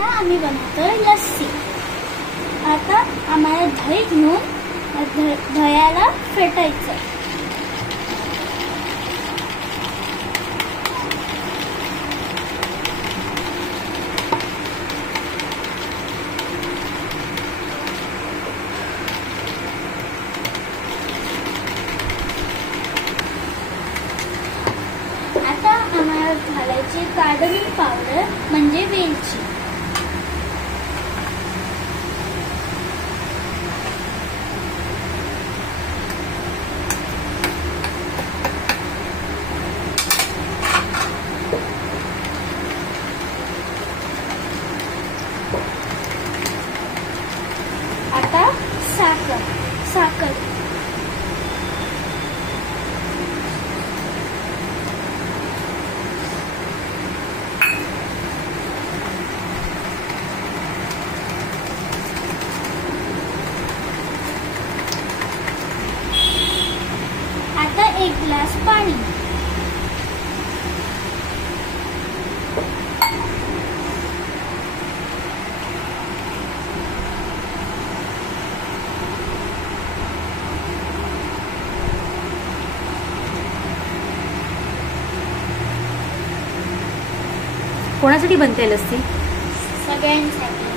आता आम्ही बनवतोय लस्सी। आता आम्हाला दही घेऊन दह्याला फेटायचं। आता आम्हाला घालायची कार्डमम पावडर म्हणजे वेलची। आता साखर आता 1 ग्लास पाणी। कोणासाठी बनते लस्सी? सगळ्यांसाठी।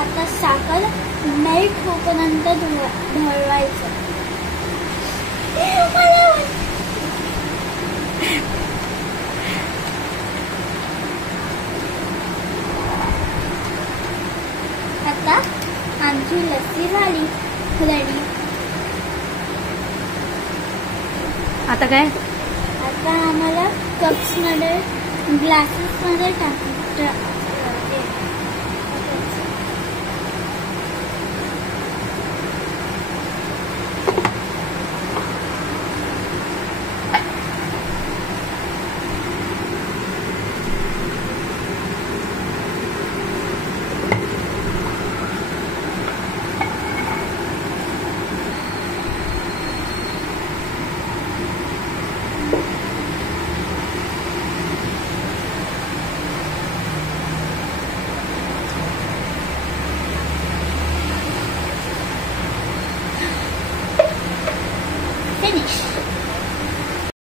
आता साखर मेल्ट होईपर्यंत ढवळायचं। आता आमची लस्सी झाली रेडी। आता काय? आता आम्हाला कप्स मध्ये ग्लासेस मध्ये